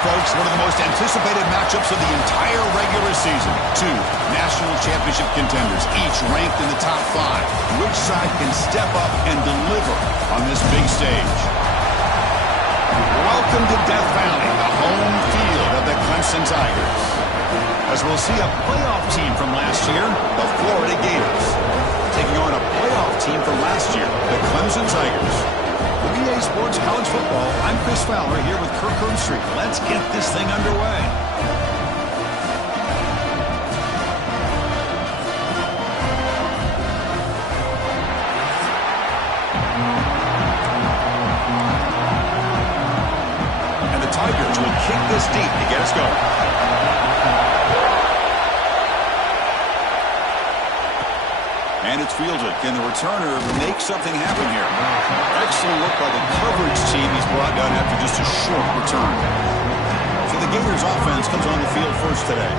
Folks, one of the most anticipated matchups of the entire regular season. Two national championship contenders, each ranked in the top 5. Which side can step up and deliver on this big stage? Welcome to Death Valley, the home field of the Clemson Tigers. As we'll see a playoff team from last year, the Florida Gators, taking on a playoff team from last year, the Clemson Tigers. With EA Sports College Football, I'm Chris Fowler here with Kirk Street. Let's get this thing underway. And the Tigers will kick this deep to get us going. And it's fielded. Can the returner make something happen here? Excellent look by the coverage team he's brought down after just a short return. So the Gators offense comes on the field first today.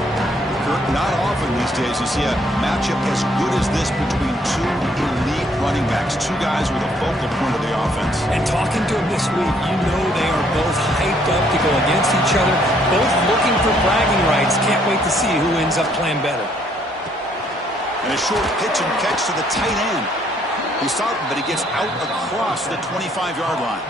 Kirk, not often these days you see a matchup as good as this between two elite running backs, two guys with a focal point of the offense. And talking to them this week, you know they are both hyped up to go against each other, both looking for bragging rights. Can't wait to see who ends up playing better. And a short pitch and catch to the tight end. He saw it, but he gets out across the 25-yard line.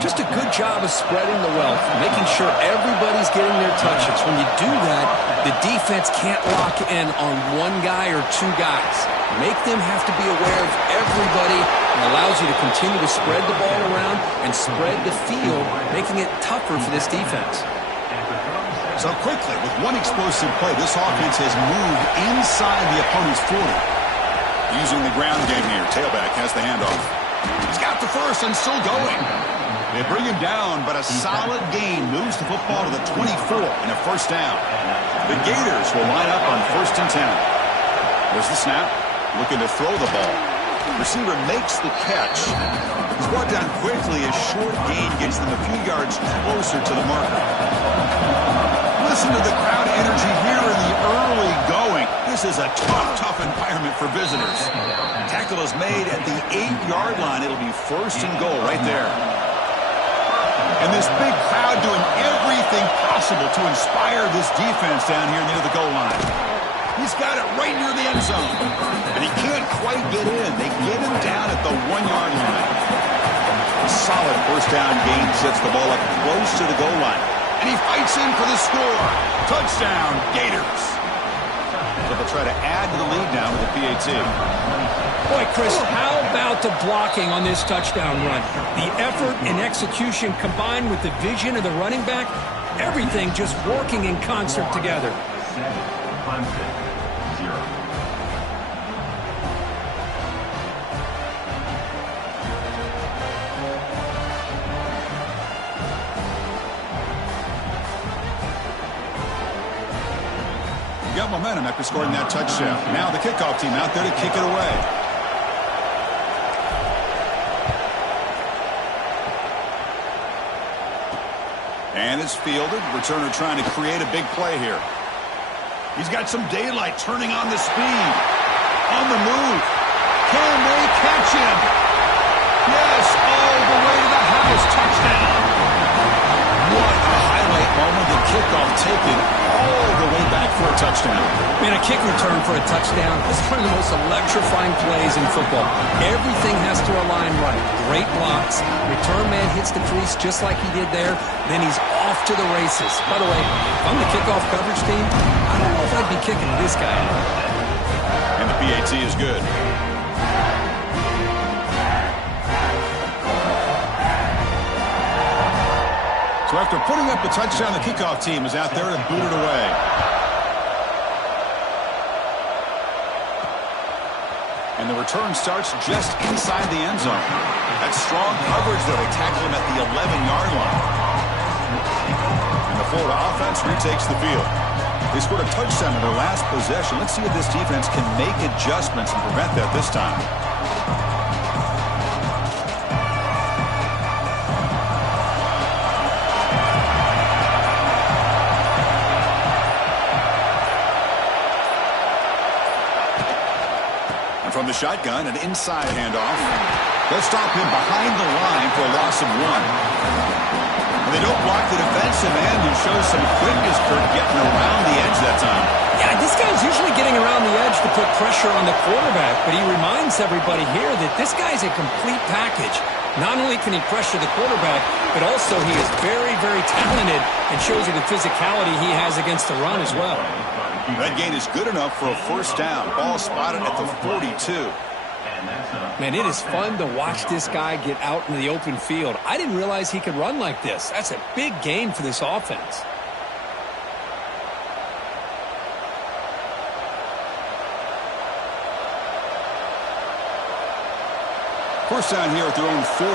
Just a good job of spreading the wealth, making sure everybody's getting their touches. When you do that, the defense can't lock in on one guy or two guys. Make them have to be aware of everybody, and allows you to continue to spread the ball around and spread the field, making it tougher for this defense. So quickly, with one explosive play, this offense has moved inside the opponent's 40. Using the ground game here, tailback has the handoff. He's got the first and still going. They bring him down, but a solid gain moves the football to the 24 and a first down. The Gators will line up on 1st and 10. There's the snap, looking to throw the ball. Receiver makes the catch. He's brought down quickly. A short gain gets them a few yards closer to the marker. Listen to the crowd energy here in the early going. This is a tough environment for visitors. Tackle is made at the 8-yard line. It'll be 1st and goal right there. And this big crowd doing everything possible to inspire this defense down here near the goal line. He's got it right near the end zone. And he can't quite get in. They get him down at the 1-yard line. A solid first down gain sets the ball up close to the goal line. And he fights in for the score. Touchdown, Gators. So they'll try to add to the lead now with a PAT. Boy, Chris, how about the blocking on this touchdown run? The effort and execution combined with the vision of the running back, everything just working in concert together. Got momentum after scoring that touchdown. Now the kickoff team out there to kick it away. And it's fielded. Returner trying to create a big play here. He's got some daylight turning on the speed. On the move. Can they catch him? Yes, all the way to the house. Touchdown. What a highlight moment. The kickoff taken all the way back for a touchdown. touchdown. Man, a kick return for a touchdown is one of the most electrifying plays in football. Everything has to align right. Great blocks. Return man hits the crease just like he did there. Then he's off to the races. By the way, if I'm the kickoff coverage team, I don't know if I'd be kicking this guy. And the PAT is good. So after putting up the touchdown, the kickoff team is out there to boot it away. And the return starts just inside the end zone. That's strong coverage, though. They tackle him at the 11-yard line. And the Florida offense retakes the field. They scored a touchdown in their last possession. Let's see if this defense can make adjustments and prevent that this time. From the shotgun, an inside handoff. They'll stop him behind the line for a loss of 1. And they don't block the defensive end, who shows some quickness for getting around the edge that time. Yeah, this guy's usually getting around the edge to put pressure on the quarterback, but he reminds everybody here that this guy's a complete package. Not only can he pressure the quarterback, but also he is very, very talented and shows you the physicality he has against the run as well. That gain is good enough for a first down. Ball spotted at the 42. Man, it is fun to watch this guy get out in the open field. I didn't realize he could run like this. That's a big gain for this offense. First down here at their own 42.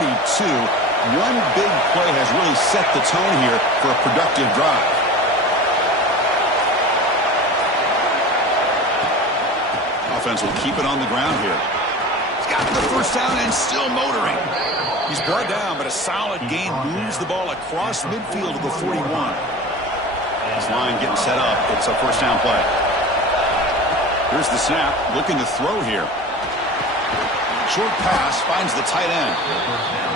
One big play has really set the tone here for a productive drive. Offense will keep it on the ground here. He's got the first down and still motoring. He's brought down, but a solid gain moves the ball across midfield to the 41. This line getting set up. It's a first down play. Here's the snap. Looking to throw here. Short pass finds the tight end.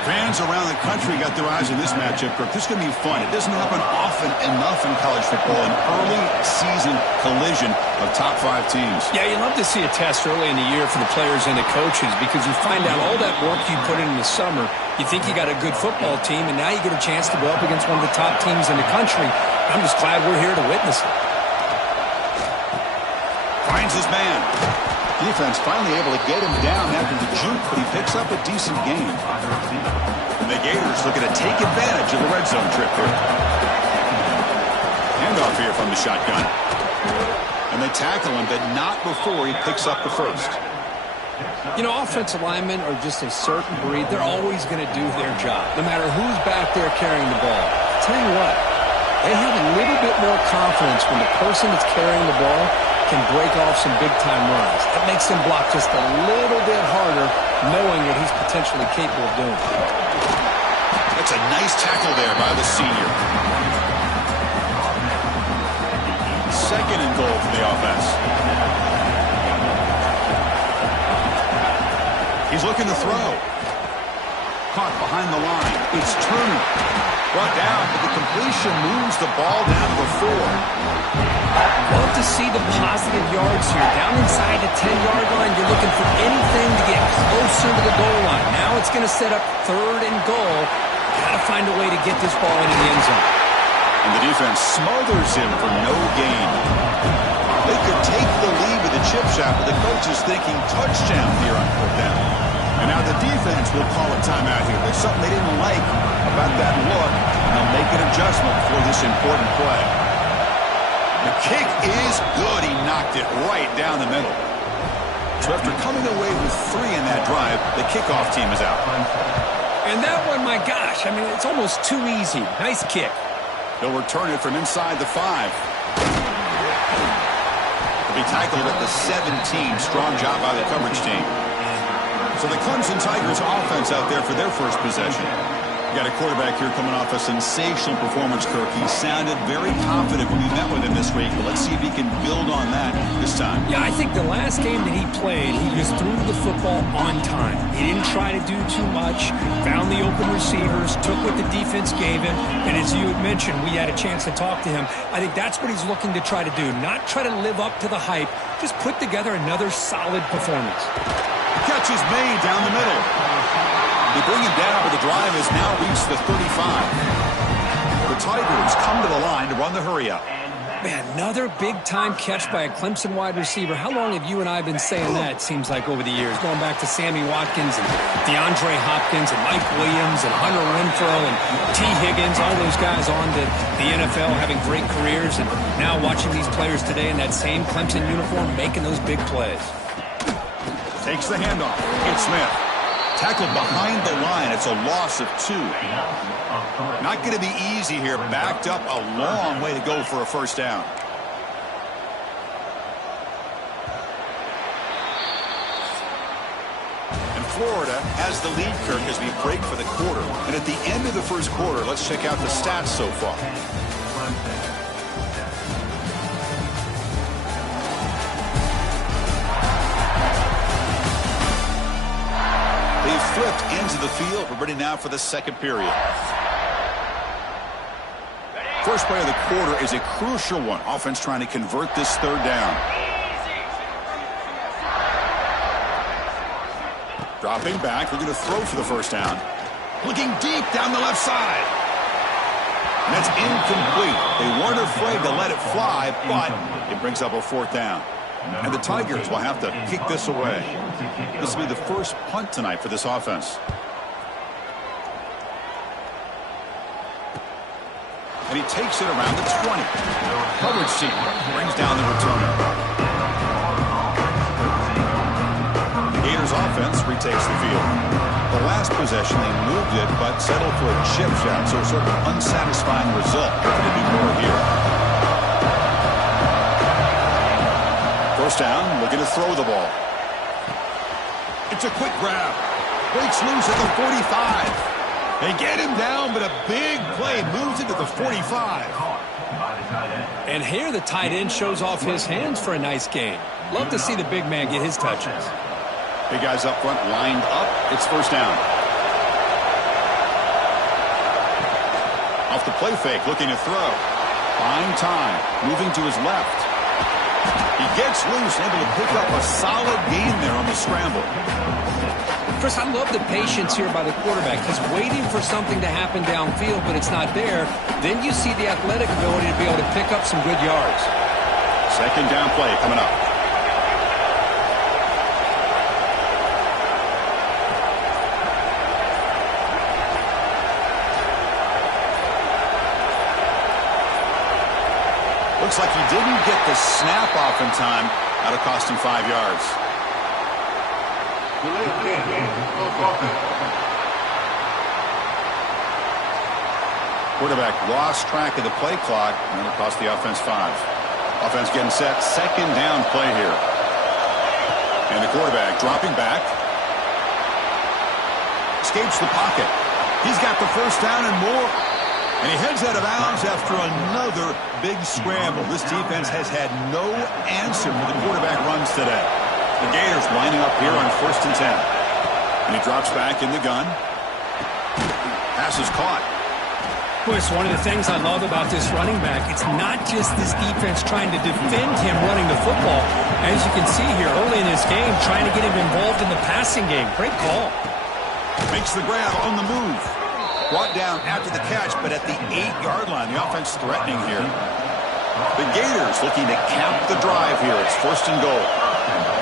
Fans around the country got their eyes on this matchup. This is going to be fun. It doesn't happen often enough in college football. An early season collision of top 5 teams. Yeah, you love to see a test early in the year for the players and the coaches because you find out all that work you put in the summer. You think you got a good football team, and now you get a chance to go up against one of the top teams in the country. I'm just glad we're here to witness it. Finds his man. Defense finally able to get him down after the juke, but he picks up a decent gain. And the Gators looking to take advantage of the red zone trip here. Handoff here from the shotgun. And they tackle him, but not before he picks up the first. You know, offensive linemen are just a certain breed. They're always going to do their job, no matter who's back there carrying the ball. I'll tell you what, they have a little bit more confidence when the person that's carrying the ball can break off some big-time runs. That makes them block just a little bit harder, knowing what he's potentially capable of doing. That's a nice tackle there by the senior. Second and goal for the offense. He's looking to throw. Caught behind the line. It's Turner. Brought down, but the completion moves the ball down to the 4. Love to see the positive yards here. Down inside the 10-yard line, you're looking for anything to get closer to the goal line. Now it's going to set up 3rd and goal. Got to find a way to get this ball into the end zone. And the defense smothers him for no gain. They could take the lead with a chip shot, but the coach is thinking touchdown here on 4th down. And now the defense will call a timeout here. There's something they didn't like about that look, and they'll make an adjustment for this important play. The kick is good. He knocked it right down the middle. So after coming away with 3 in that drive, the kickoff team is out. And that one, my gosh, I mean, it's almost too easy. Nice kick. They'll return it from inside the 5. They'll be tackled at the 17. Strong job by the coverage team. So the Clemson Tigers offense out there for their first possession. You got a quarterback here coming off a sensational performance, Kirk. He sounded very confident when we met with him this week, but let's see if he can build on that this time. Yeah, I think the last game that he played, he just threw the football on time. He didn't try to do too much, found the open receivers, took what the defense gave him, and as you had mentioned, we had a chance to talk to him. I think that's what he's looking to try to do, not try to live up to the hype, just put together another solid performance. The catch is made down the middle. They bring him down, but the drive has now reached the 35. The Tigers come to the line to run the hurry-up. Man, another big-time catch by a Clemson wide receiver. How long have you and I been saying that, seems like, over the years? Going back to Sammy Watkins and DeAndre Hopkins and Mike Williams and Hunter Renfrow and T. Higgins, all those guys on to the NFL having great careers, and now watching these players today in that same Clemson uniform making those big plays. Takes the handoff. It's Smith. Tackled behind the line. It's a loss of 2. Not going to be easy here. Backed up a long way to go for a first down. And Florida has the lead, Kirk, as we break for the quarter. And at the end of the first quarter, let's check out the stats so far. Flipped into the field. We're ready now for the second period. First play of the quarter is a crucial one. Offense trying to convert this third down. Dropping back. Looking to throw for the first down. Looking deep down the left side. And that's incomplete. They weren't afraid to let it fly, but it brings up a fourth down. And the Tigers will have to kick this away. This will be the first punt tonight for this offense. And he takes it around the 20. Coverage team brings down the returner. The Gators offense retakes the field. The last possession, they moved it, but settled for a chip shot, so sort of an unsatisfying result. Looking to do more here. First down, looking to throw the ball. It's a quick grab. Breaks loose at the 45. They get him down, but a big play moves into the 45. And here the tight end shows off his hands for a nice gain. Love to see the big man get his touches. Big guys up front lined up. It's first down. Off the play fake, looking to throw. Fine time, moving to his left. He gets loose, able to pick up a solid gain there on the scramble. Chris, I love the patience here by the quarterback. He's waiting for something to happen downfield, but it's not there. Then you see the athletic ability to be able to pick up some good yards. Second down play coming up. Looks like he didn't get the snap off in time. That'll cost him 5 yards. Quarterback lost track of the play clock, and it'll cost the offense 5. Offense getting set. Second down play here. And the quarterback dropping back. Escapes the pocket. He's got the first down and more. And he heads out of bounds after another big scramble. This defense has had no answer for the quarterback runs today. The Gators lining up here on 1st and 10. And he drops back in the gun. Pass is caught. Chris, one of the things I love about this running back, it's not just this defense trying to defend him running the football. As you can see here early in this game, trying to get him involved in the passing game. Great call. Makes the grab on the move. Brought down after the catch, but at the 8-yard line. The offense threatening here. The Gators looking to cap the drive here. It's 1st and goal.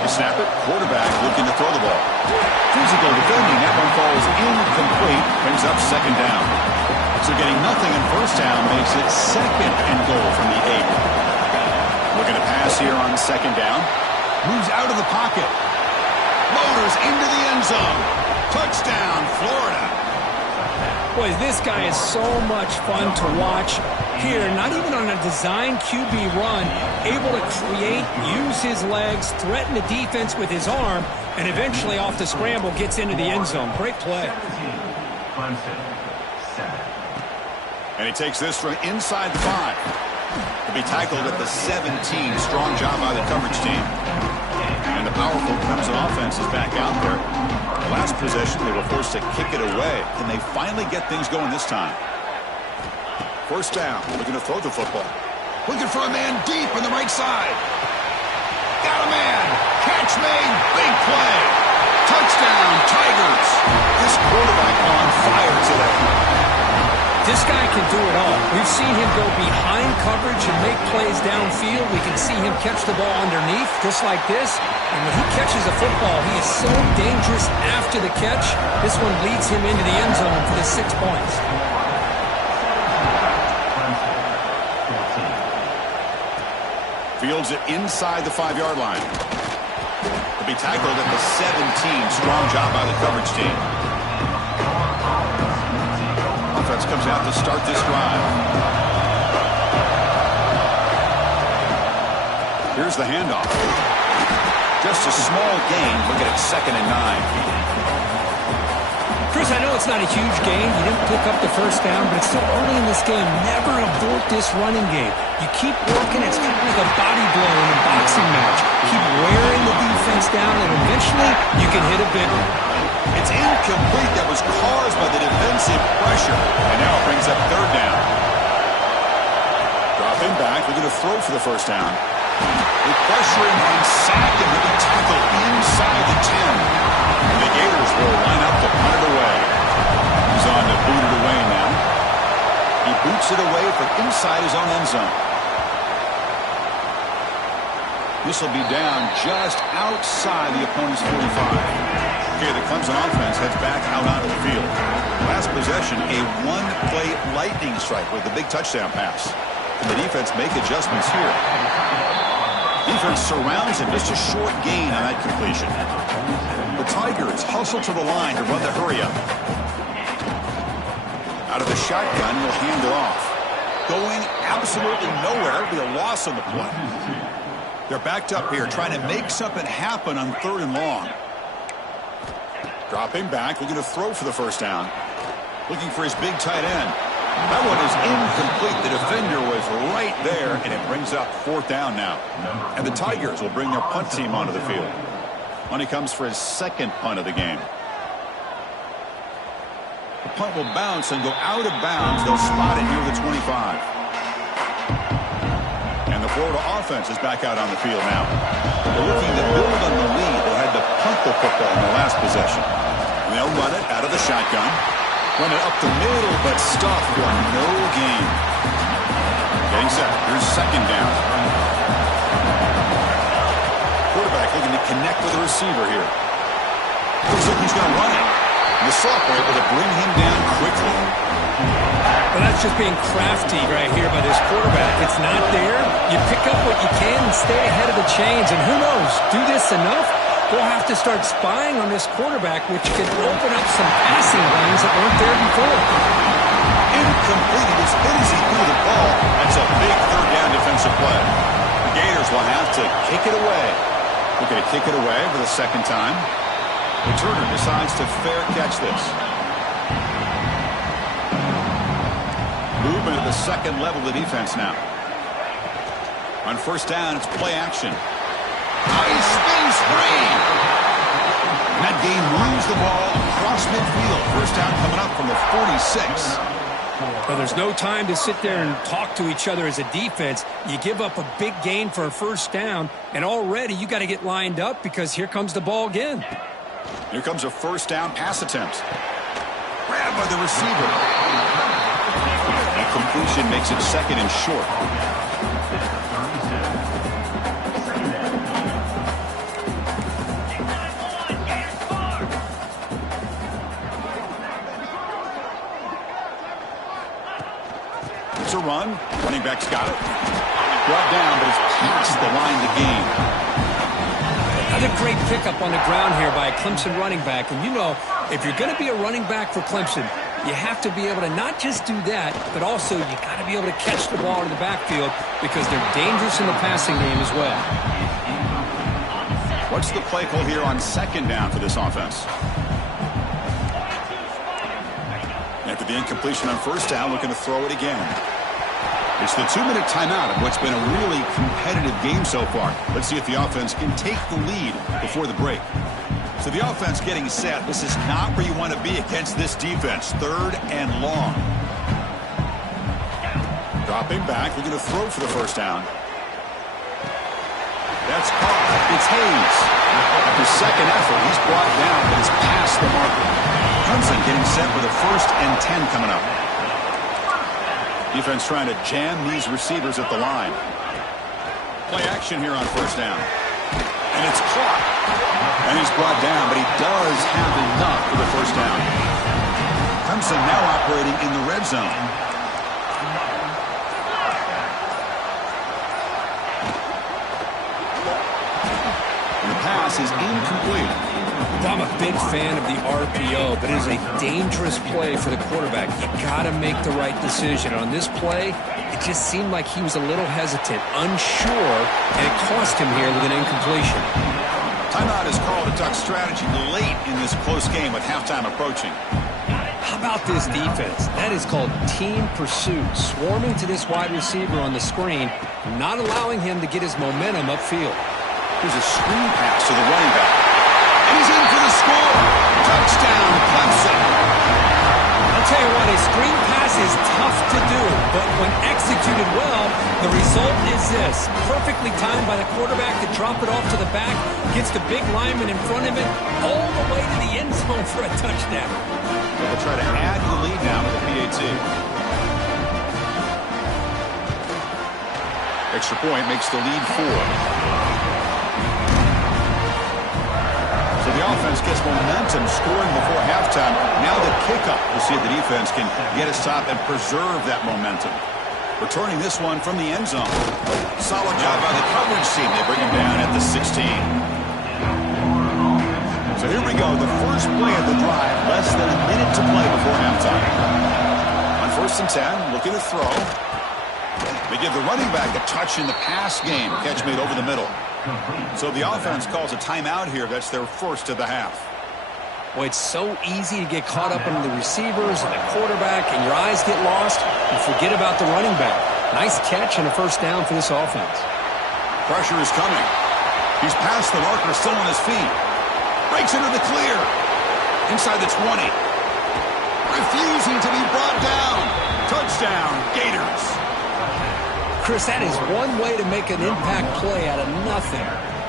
They snap it. Quarterback looking to throw the ball. Physical defending. That one falls incomplete. Brings up second down. So getting nothing in first down makes it 2nd and goal from the 8. Looking to pass here on second down. Moves out of the pocket. Motors into the end zone. Touchdown, Florida. Boy, this guy is so much fun to watch here. Not even on a design QB run, able to create, use his legs, threaten the defense with his arm, and eventually off the scramble gets into the end zone. Great play. And he takes this from inside the 5. To be tackled at the 17. Strong job by the coverage team. And the powerful Clemson offense is back out there. Last possession, they were forced to kick it away. Can they finally get things going this time? First down. Looking to throw the football. Looking for a man deep on the right side. Got a man. Catch made. Big play. Touchdown, Tigers. This quarterback on fire today. This guy can do it all. We've seen him go behind coverage and make plays downfield. We can see him catch the ball underneath, just like this. And when he catches a football, he is so dangerous after the catch. This one leads him into the end zone for the 6 points. Fields it inside the 5-yard line. To be tackled at the 17. Strong job by the coverage team. Offense comes out to start this drive. Here's the handoff. Just a small gain. Look at it, 2nd and 9. Chris, I know it's not a huge gain. You didn't pick up the first down, but it's still early in this game. Never abort this running game. You keep working. It's kind of like a body blow in a boxing match. Keep wearing the defense down, and eventually you can hit a big one. It's incomplete. That was caused by the defensive pressure. And now it brings up 3rd down. Dropping back. We're going to throw for the first down. They pressure him and sack him. He'll be tackled inside the 10. And the Gators will line up to punt it away. He's on to boot it away now. He boots it away from inside his own end zone. This will be down just outside the opponent's 45. Okay, the Clemson offense heads back out onto the field. Last possession, a one-play lightning strike with the big touchdown pass. And the defense make adjustments here. Defense surrounds him. Just a short gain on that completion. The Tigers hustle to the line to run the hurry-up. Out of the shotgun, he'll hand it off. Going absolutely nowhere. It'll be a loss on the play. They're backed up here, trying to make something happen on 3rd and long. Dropping back, looking to throw for the first down. Looking for his big tight end. That one is incomplete. The defender was right there, and it brings up 4th down now. And the Tigers will bring their punt team onto the field. When he comes for his 2nd punt of the game. The punt will bounce and go out of bounds. They'll spot it near the 25. And the Florida offense is back out on the field now. They're looking to build on the lead. They had to punt the football in the last possession. And they'll run it out of the shotgun. Run it up the middle, but stuffed for no gain. Getting set. Here's 2nd down. Quarterback looking to connect with the receiver here. Looks like he's going to run it. And the sophomore able to bring him down quickly. Well, that's just being crafty right here by this quarterback. It's not there. You pick up what you can and stay ahead of the chains. And who knows, do this enough, we'll have to start spying on this quarterback, which can open up some passing lanes that weren't there before. Incomplete. He was hit as he threw the ball. That's a big 3rd down defensive play. The Gators will have to kick it away. We're going to kick it away for the 2nd time. Returner decides to fair catch this. Movement at the 2nd level of the defense now. On 1st down, it's play action. He spins free. And that game moves the ball across midfield. 1st down coming up from the 46. Well, there's no time to sit there and talk to each other as a defense. You give up a big gain for a 1st down, and already you got to get lined up because here comes the ball again. Here comes a 1st down pass attempt. Grabbed by the receiver. That completion makes it 2nd and short. It's a run. Running back's got it. Brought down, but it's past the line to gain. Another great pickup on the ground here by a Clemson running back. And you know, if you're going to be a running back for Clemson, you have to be able to not just do that, but also you got to be able to catch the ball in the backfield because they're dangerous in the passing game as well. What's the play call here on 2nd down for this offense? And After the incompletion on first down, looking to throw it again. It's the 2-minute timeout of what's been a really competitive game so far. Let's see if the offense can take the lead before the break. So the offense getting set. This is not where you want to be against this defense. 3rd and long. Dropping back, looking to throw for the first down. That's caught. It's Hayes. After second effort, he's brought down, but he's past the marker. Clemson getting set with a 1st and 10 coming up. Defense trying to jam these receivers at the line. Play action here on first down. And it's caught. And he's brought down, but he does have enough for the first down. Clemson now operating in the red zone. And the pass is incomplete. I'm a big fan of the RPO, but it is a dangerous play for the quarterback. You got to make the right decision. On this play, it just seemed like he was a little hesitant, unsure, and it cost him here with an incompletion. Timeout is called to duck strategy late in this close game with halftime approaching. How about this defense? That is called team pursuit. Swarming to this wide receiver on the screen, not allowing him to get his momentum upfield. Here's a screen pass to the running back. And he's in for the score. Touchdown, Clemson. I'll tell you what, a screen pass is tough to do, but when executed well, the result is this. Perfectly timed by the quarterback to drop it off to the back, gets the big lineman in front of it, all the way to the end zone for a touchdown. They'll try to add the lead now to the PAT. Extra point makes the lead 4. So the offense gets momentum scoring before halftime. Now the kickoff. We'll see if the defense can get a stop and preserve that momentum. Returning this one from the end zone. Solid job by the coverage team. They bring him down at the 16. So here we go. The first play of the drive. Less than a minute to play before halftime. On 1st and 10, looking to throw. They give the running back a touch in the pass game. Catch made over the middle. So the offense calls a timeout here. That's their first of the half. Well, it's so easy to get caught up in the receivers and the quarterback, and your eyes get lost. You forget about the running back. Nice catch and a first down for this offense. Pressure is coming. He's past the marker, still on his feet. Breaks into the clear. Inside the 20. Refusing to be brought down. Touchdown, Gators. Chris, that is one way to make an impact play out of nothing.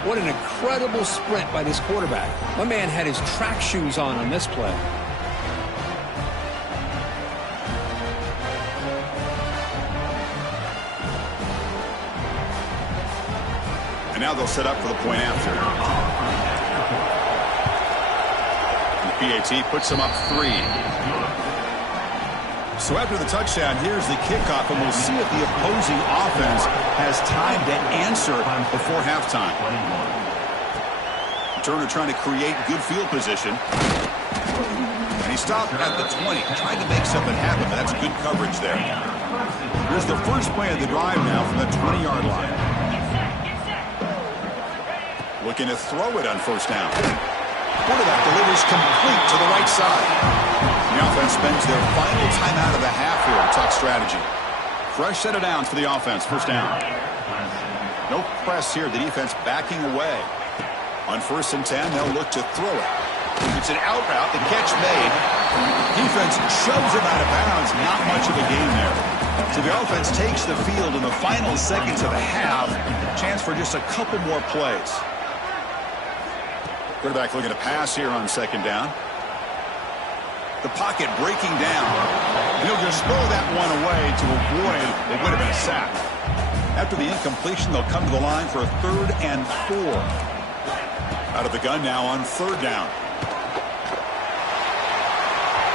What an incredible sprint by this quarterback. My man had his track shoes on this play. And now they'll set up for the point after. And the PAT puts them up 3. So after the touchdown, here's the kickoff, and we'll see if the opposing offense has time to answer before halftime. Turner trying to create good field position. And he stopped at the 20, trying to make something happen, but that's good coverage there. Here's the first play of the drive now from the 20-yard line. Looking to throw it on first down. Quarterback delivers complete to the right side. The offense spends their final timeout of the half here to talk strategy. Fresh set of downs for the offense. First down. No press here. The defense backing away. On 1st and 10, they'll look to throw it. It's an out route. The catch made. Defense shoves him out of bounds. Not much of a gain there. So the offense takes the field in the final seconds of the half. Chance for just a couple more plays. Quarterback looking to pass here on 2nd down. The pocket breaking down. And he'll just throw that one away to avoid what would have been a sack. After the incompletion, they'll come to the line for a 3rd and 4. Out of the gun now on 3rd down.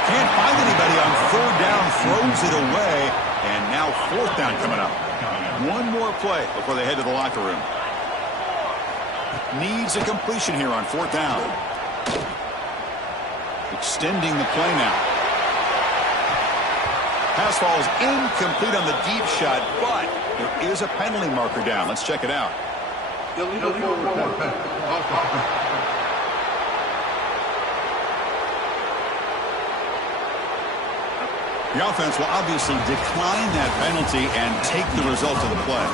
Can't find anybody on 3rd down. Throws it away. And now 4th down coming up. One more play before they head to the locker room. Needs a completion here on 4th down. Extending the play now. Pass falls incomplete on the deep shot, but there is a penalty marker down. Let's check it out. The offense will obviously decline that penalty and take the result of the play.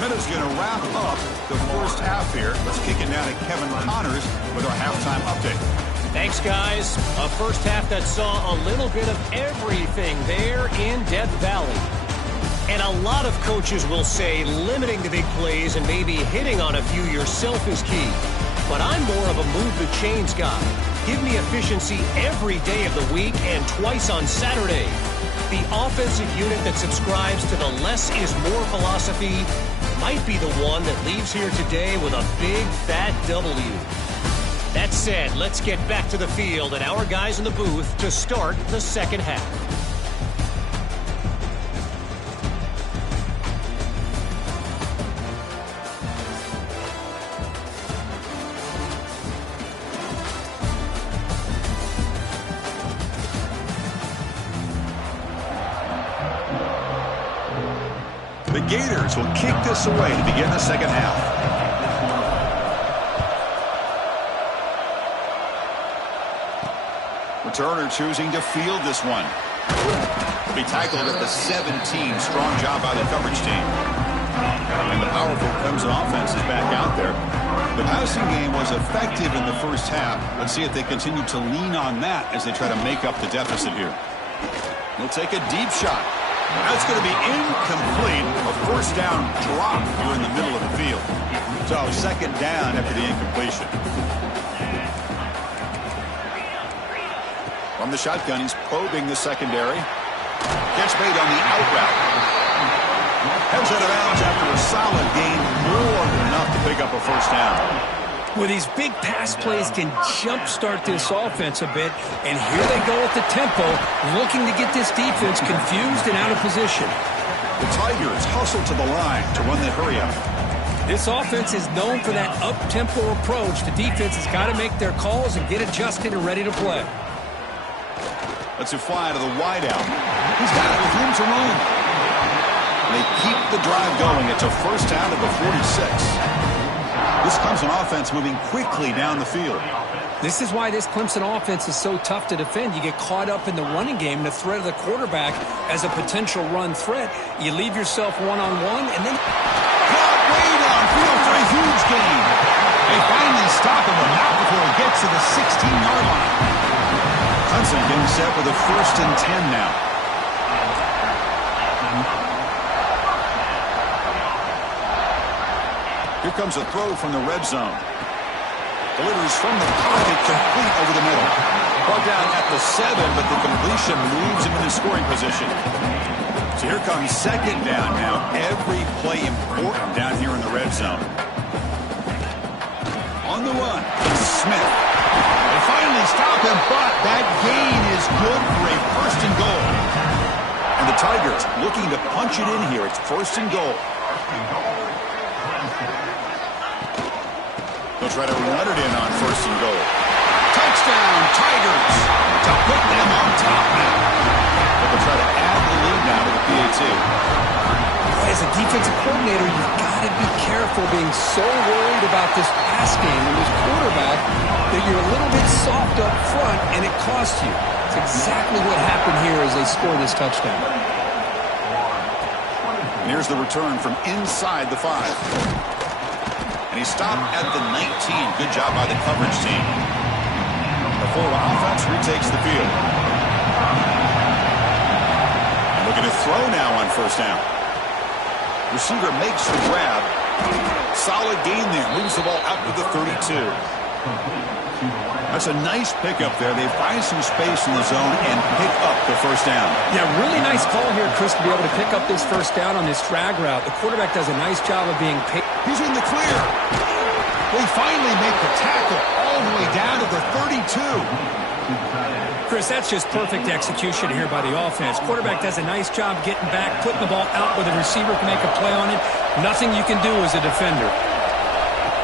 Minutes going to wrap up the first half here. Let's kick it down to Kevin Connors with our halftime update. Thanks, guys. A first half that saw a little bit of everything there in Death Valley. And a lot of coaches will say limiting the big plays and maybe hitting on a few yourself is key. But I'm more of a move the chains guy. Give me efficiency every day of the week and twice on Saturday. The offensive unit that subscribes to the less is more philosophy might be the one that leaves here today with a big fat W. That said, let's get back to the field and our guys in the booth to start the second half. The Gators will kick this away to begin the second half. Returner choosing to field this one. Be tackled at the 17. Strong job by the coverage team. And the powerful Clemson offense is back out there. The passing game was effective in the first half. Let's see if they continue to lean on that as they try to make up the deficit here. They'll take a deep shot. That's going to be incomplete. A first down drop here in the middle of the field. So second down after the incompletion. From the shotgun, he's probing the secondary. Gets made on the out route. Heads out of bounds after a solid gain, more than enough to pick up a first down. Well, these big pass plays can jumpstart this offense a bit, and here they go at the tempo, looking to get this defense confused and out of position. The Tigers hustle to the line to run the hurry-up. This offense is known for that up-tempo approach. The defense has got to make their calls and get adjusted and ready to play. Let's fly to the wideout. He's got it with room to roam. They keep the drive going. It's a first down at the 46. This Clemson offense moving quickly down the field. This is why this Clemson offense is so tough to defend. You get caught up in the running game, the threat of the quarterback as a potential run threat. You leave yourself one-on-one, and then caught way downfield for a huge gain. They finally stop him, but not before he gets to the 16-yard line. Clemson getting set for the 1st and 10 now. Here comes a throw from the red zone. Delivers from the pocket, complete over the middle. Brought down at the 7, but the completion moves him into scoring position. So here comes second down now. Every play important down here in the red zone. On the run, it's Smith. They finally stop him, but that gain is good for a 1st and goal. And the Tigers looking to punch it in here. It's 1st and goal. They'll try to run it in on 1st and goal. Touchdown, Tigers, to put them on top now. But they'll try to add the lead now to the PAT. as a defensive coordinator, you've got to be careful being so worried about this pass game and this quarterback that you're a little bit soft up front, and it costs you. It's exactly what happened here as they score this touchdown. And here's the return from inside the 5. And he stopped at the 19. Good job by the coverage team. The Florida offense retakes the field. And looking to throw now on 1st down. Receiver makes the grab. Solid gain there. Moves the ball out to the 32. That's a nice pickup there. They find some space in the zone and pick up the 1st down. Yeah, really nice call here, Chris, to be able to pick up this 1st down on this drag route. The quarterback does a nice job of being picked. He's in the clear. They finally make the tackle all the way down to the 32. Chris, that's just perfect execution here by the offense. Quarterback does a nice job getting back, putting the ball out where the receiver can make a play on it. Nothing you can do as a defender.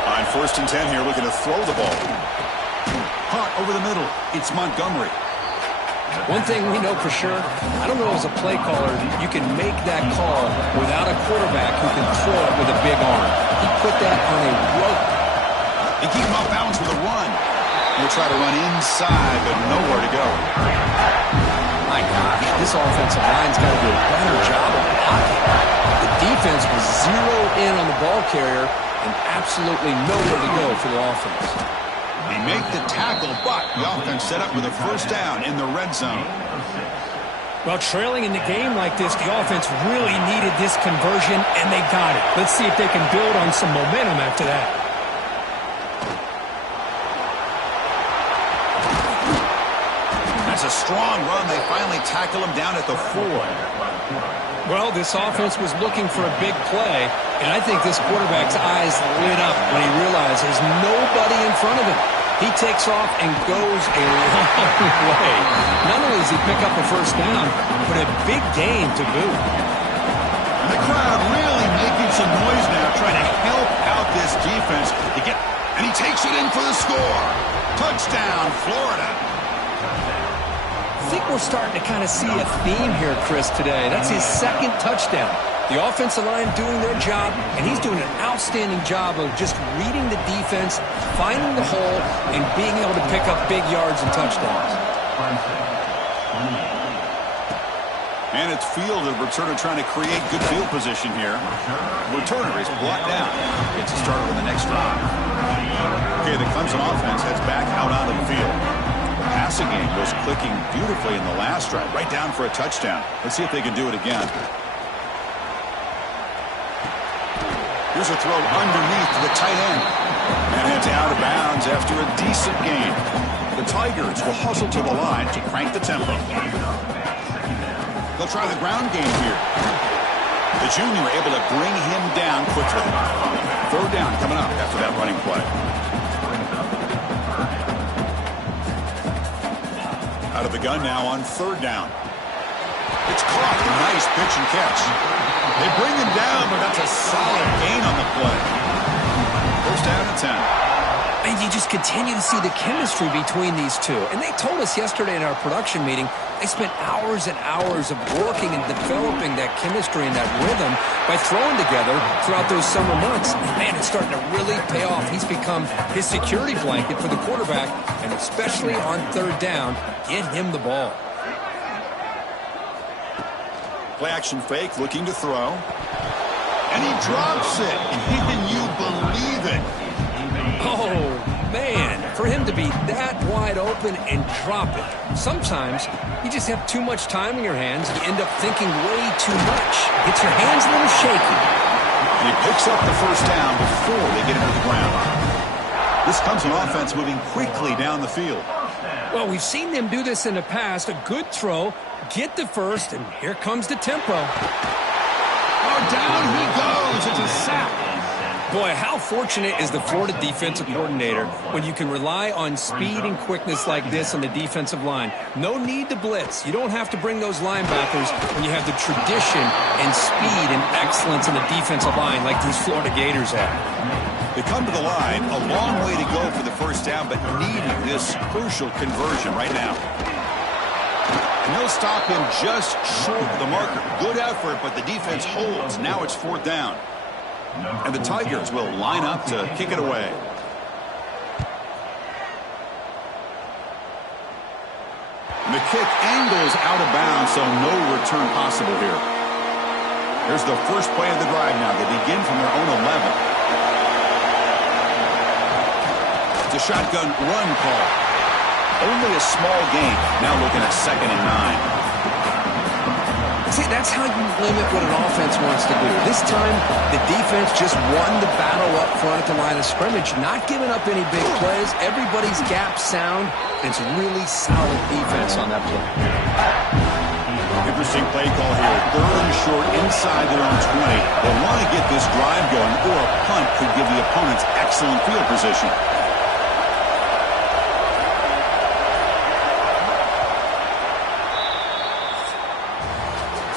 On 1st and 10 here, looking to throw the ball. Hot over the middle. It's Montgomery. One thing we know for sure, I don't know as a play caller, you can make that call without a quarterback who can throw it with a big arm. He put that on a rope. And keep him off balance with a run. He'll try to run inside, but nowhere to go. I my gosh, this offensive line's got to do a better job of blocking. The defense was zero in on the ball carrier and absolutely nowhere to go for the offense. They make the tackle, but the offense set up with a first down in the red zone. Well, trailing in the game like this, the offense really needed this conversion, and they got it. Let's see if they can build on some momentum after that. That's a strong run. They finally tackle him down at the 4. Well, this offense was looking for a big play, and I think this quarterback's eyes lit up when he realized there's nobody in front of him. He takes off and goes a long way. Not only does he pick up a first down, but a big gain to boot. And the crowd really making some noise now, trying to help out this defense. And he takes it in for the score. Touchdown, Florida. I think we're starting to kind of see a theme here, Chris, today. That's his second touchdown. The offensive line doing their job, and he's doing an outstanding job of just reading the defense, finding the hole, and being able to pick up big yards and touchdowns. And it's fielded. Returner trying to create good field position here. Returner is brought down. Gets a starter on the next drive. Okay, the Clemson offense heads back out on the field. The passing game was clicking beautifully in the last drive, right down for a touchdown. Let's see if they can do it again. Here's a throw underneath to the tight end. And it's out of bounds after a decent gain. The Tigers will hustle to the line to crank the tempo. They'll try the ground game here. The junior able to bring him down quickly. Third down coming up after that running play. Out of the gun now on third down. It's caught. A nice pitch and catch. They bring him down, but that's a solid gain on the play. First down and 10. And you just continue to see the chemistry between these two. And they told us yesterday in our production meeting, they spent hours and hours of working and developing that chemistry and that rhythm by throwing together throughout those summer months. And man, it's starting to really pay off. He's become his security blanket for the quarterback, and especially on third down, get him the ball. Play action fake, looking to throw. And he drops it. Can you believe it? Oh, man. For him to be that wide open and drop it. Sometimes you just have too much time in your hands. You end up thinking way too much. Gets your hands a little shaky. And he picks up the first down before they get into the ground. This comes an offense moving quickly down the field. Well, we've seen them do this in the past. A good throw, get the first, and here comes the tempo. Oh, down he goes. It's a sack. Boy, how fortunate is the Florida defensive coordinator when you can rely on speed and quickness like this on the defensive line. No need to blitz. You don't have to bring those linebackers when you have the tradition and speed and excellence in the defensive line like these Florida Gators have. They come to the line, a long way to go for the first down, but needing this crucial conversion right now. And they'll stop him just short of the marker. Good effort, but the defense holds. Now it's fourth down. And the Tigers will line up to kick it away. And the kick angles out of bounds, so no return possible here. Here's the first play of the drive now. They begin from their own 11. It's a shotgun run call. Only a small gain. Now looking at 2nd and 9. See, that's how you limit what an offense wants to do. This time, the defense just won the battle up front at the line of scrimmage, not giving up any big plays. Everybody's gap sound. It's really solid defense on that play. Interesting play call here. Third and short inside their own 20. They want to get this drive going, or a punt could give the opponents excellent field position.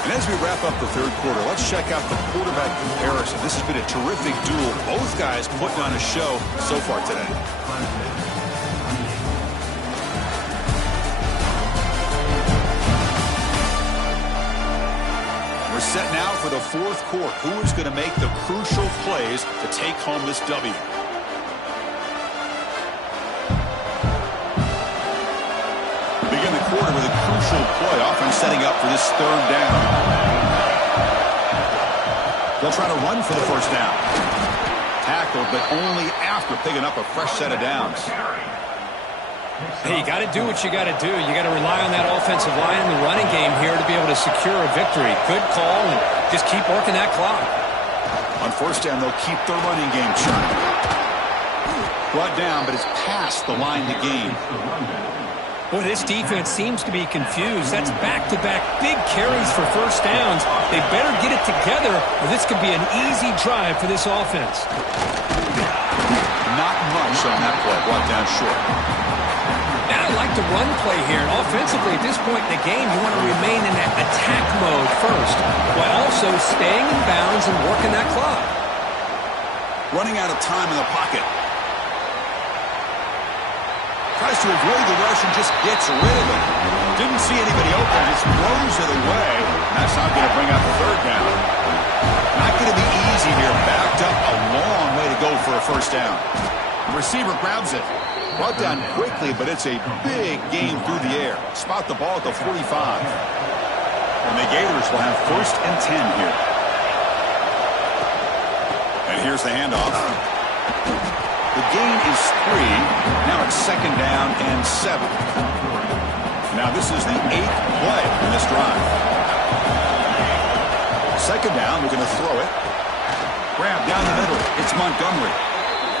And as we wrap up the third quarter, let's check out the quarterback comparison. This has been a terrific duel. Both guys putting on a show so far today. We're set now for the fourth quarter. Who is going to make the crucial plays to take home this W? Begin the quarter with a crucial unusual play, often setting up for this third down. They'll try to run for the first down. Tackled, but only after picking up a fresh set of downs. Hey, you got to do what you got to do. You got to rely on that offensive line in the running game here to be able to secure a victory. Good call, and just keep working that clock. On first down, they'll keep their running game churning. Brought down, but it's past the line to gain. Boy, this defense seems to be confused. That's back-to-back big carries for first downs. They better get it together, or this could be an easy drive for this offense. Not much on that play. Brought down short. Now I like the run play here. And offensively, at this point in the game, you want to remain in that attack mode first, while also staying in bounds and working that clock. Running out of time in the pocket. Tries to avoid the rush and just gets rid of it. Didn't see anybody open, just throws it away. That's not going to bring out the third down. Not going to be easy here. Backed up a long way to go for a first down. The receiver grabs it. Brought down quickly, but it's a big gain through the air. Spot the ball at the 45. And the Gators will have first and 10 here. And here's the handoff. The gain is 3. Now it's second down and 7. Now this is the 8th play in this drive. Second down, we're going to throw it. Grab down the middle. It's Montgomery.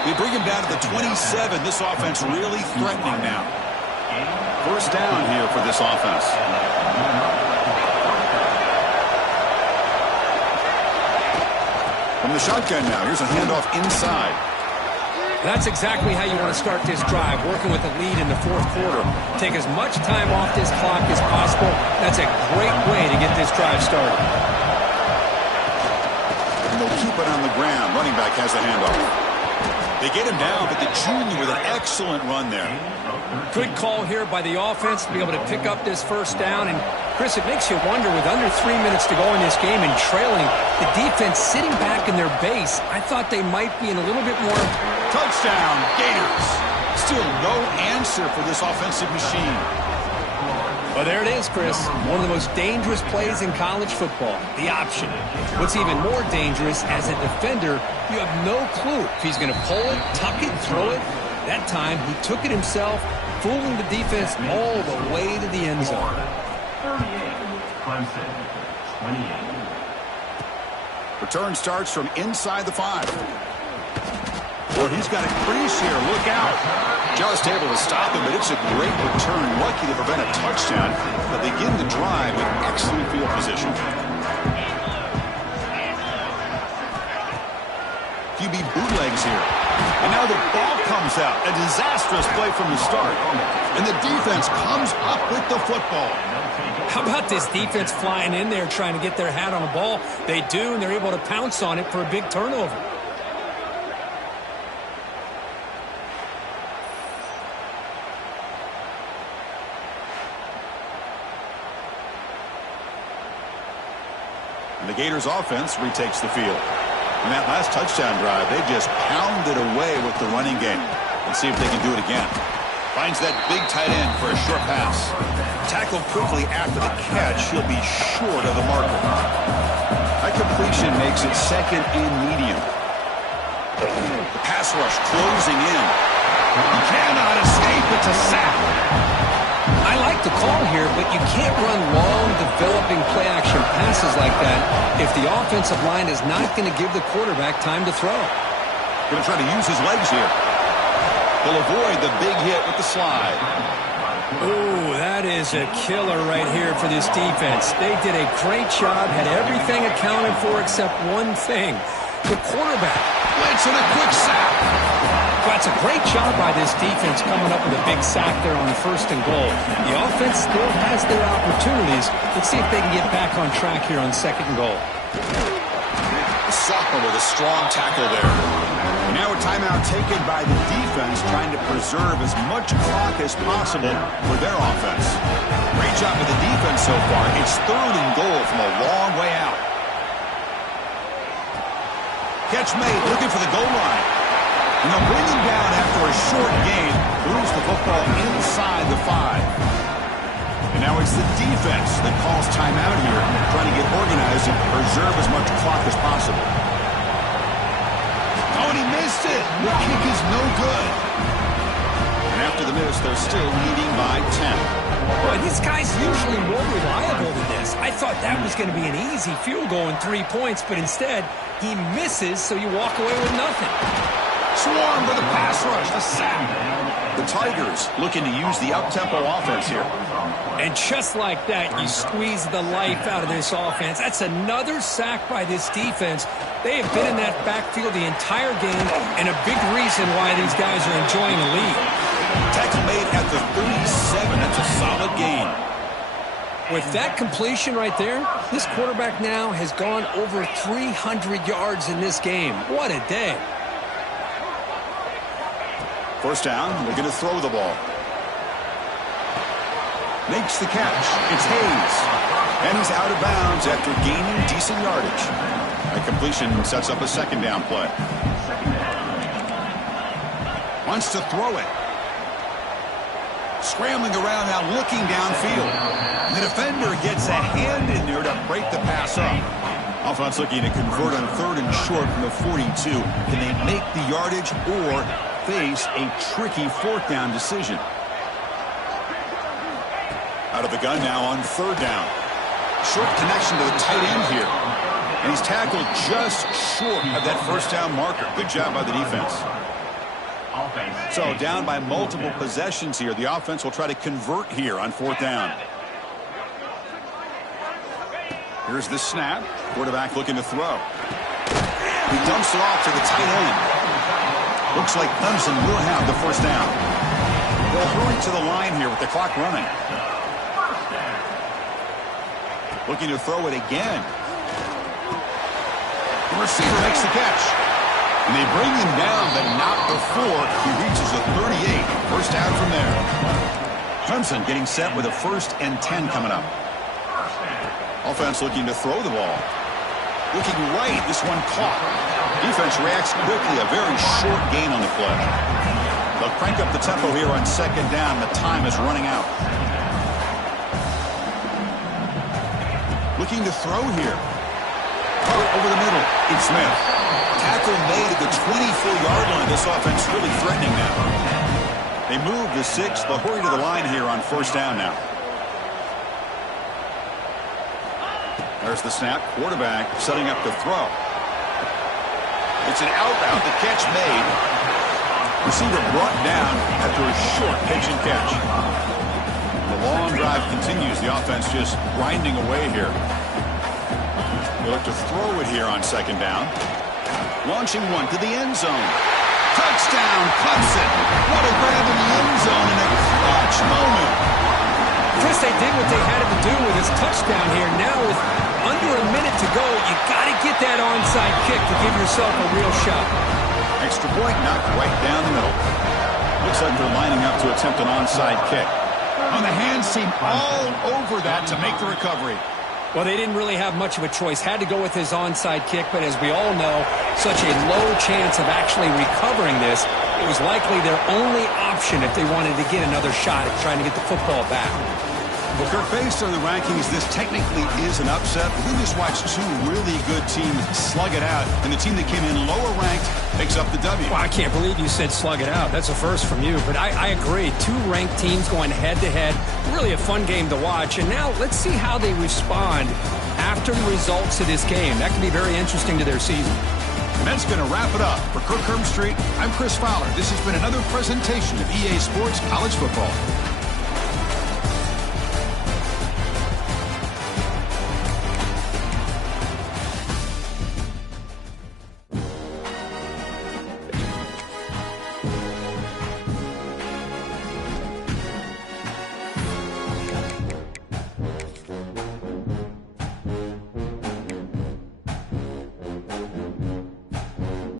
We bring him down to the 27. This offense really threatening now. First down here for this offense. From the shotgun now, here's a handoff inside. That's exactly how you want to start this drive, working with the lead in the fourth quarter. Take as much time off this clock as possible. That's a great way to get this drive started. And they'll keep it on the ground. Running back has the handoff. They get him down, but the junior with an excellent run there. Good call here by the offense to be able to pick up this first down. And, Chris, it makes you wonder, with under 3 minutes to go in this game and trailing, the defense sitting back in their base, I thought they might be in a little bit more... Touchdown, Gators. Still no answer for this offensive machine. Well, there it is, Chris. One of the most dangerous plays in college football, the option. What's even more dangerous, as a defender, you have no clue if he's going to pull it, tuck it, throw it. That time, he took it himself, fooling the defense all the way to the end zone. 38, Clemson, 28. Return starts from inside the 5. Well, he's got a crease here. Look out. Just able to stop him, but it's a great return. Lucky to prevent a touchdown, but begin the drive with excellent field position. QB bootlegs here. And now the ball comes out. A disastrous play from the start. And the defense comes up with the football. How about this defense flying in there trying to get their hat on the ball? They do, and they're able to pounce on it for a big turnover. And the Gators offense retakes the field. In that last touchdown drive, they just pounded away with the running game. Let's see if they can do it again. Finds that big tight end for a short pass. Tackled quickly after the catch. He'll be short of the marker. That completion makes it second and medium. The pass rush closing in. He cannot escape. It's a sack. I like the call here, but you can't run long, developing play-action passes like that if the offensive line is not going to give the quarterback time to throw. Going to try to use his legs here. He'll avoid the big hit with the slide. Ooh, that is a killer right here for this defense. They did a great job, had everything accounted for except one thing. The quarterback. Blitz and a quick sack. That's a great job by this defense coming up with a big sack there on first and goal. The offense still has their opportunities. Let's see if they can get back on track here on second and goal. The sophomore with a strong tackle there. And now a timeout taken by the defense, trying to preserve as much clock as possible for their offense. Great job with the defense so far. It's third and goal from a long way out. Catch made, looking for the goal line. And they'll bring him down after a short gain. Moves the football inside the 5. And Now it's the defense that calls timeout here, trying to get organized and preserve as much clock as possible. Oh, and he missed it. The kick is no good. And after the miss, they're still leading by 10. Boy, this guy's usually more reliable than this. I thought that was going to be an easy field goal and 3 points, but instead, he misses, so you walk away with nothing. Swarm for the pass rush, the sack. The Tigers looking to use the up-tempo offense here. And just like that, you squeeze the life out of this offense. That's another sack by this defense. They have been in that backfield the entire game, and a big reason why these guys are enjoying the lead. Tackle made at the 37. That's a solid gain. With that completion right there, this quarterback now has gone over 300 yards in this game. What a day. First down, they're going to throw the ball. Makes the catch. It's Hayes. And he's out of bounds after gaining decent yardage. A completion sets up a second down play. Wants to throw it. Scrambling around now, looking downfield. And the defender gets a hand in there to break the pass up. Offense looking to convert on 3rd and short from the 42. Can they make the yardage or face a tricky 4th down decision? Out of the gun now on 3rd down. Short connection to the tight end here. And he's tackled just short of that 1st down marker. Good job by the defense. So down by multiple possessions here. The offense will try to convert here on 4th down. Here's the snap. Quarterback looking to throw. He dumps it off to the tight end. Looks like Clemson will have the 1st down. They'll hurry to the line here with the clock running. Looking to throw it again. The receiver makes the catch. And they bring him down, but not before he reaches the 38. 1st down from there. Clemson getting set with a 1st and 10 coming up. Offense looking to throw the ball. Looking right, this one caught. Defense reacts quickly, a very short gain on the play. They'll crank up the tempo here on 2nd down. The time is running out. Looking to throw here. Over the middle, it's Smith. Tackle made at the 24-yard line. This offense really threatening now. They move the 6th. They'll hurry to the line here on 1st down now. There's the snap. Quarterback setting up the throw. It's an out route. The catch made. Receiver brought down after a short pitch and catch. The long drive continues. The offense just grinding away here. They look to throw it here on 2nd down. Launching one to the end zone. Touchdown, Clemson. What a grab in the end zone in a clutch moment. Chris, they did what they had to do with his touchdown here. Now with under a minute to go, you got to get that onside kick to give yourself a real shot. Extra point knocked right down the middle. Looks like they're lining up to attempt an onside kick. On the hands seem all over that to make the recovery. Well, they didn't really have much of a choice. Had to go with his onside kick, but as we all know, such a low chance of actually recovering this. It was likely their only option if they wanted to get another shot at trying to get the football back. Well, Kirk, based on the rankings, this technically is an upset. We just watched 2 really good teams slug it out, and the team that came in lower ranked picks up the W. Well, I can't believe you said slug it out. That's a first from you, but I agree. 2 ranked teams going head-to-head. Really a fun game to watch, and now let's see how they respond after the results of this game. That could be very interesting to their season. And that's going to wrap it up. For Kirk Street, I'm Chris Fowler. This has been another presentation of EA Sports College Football.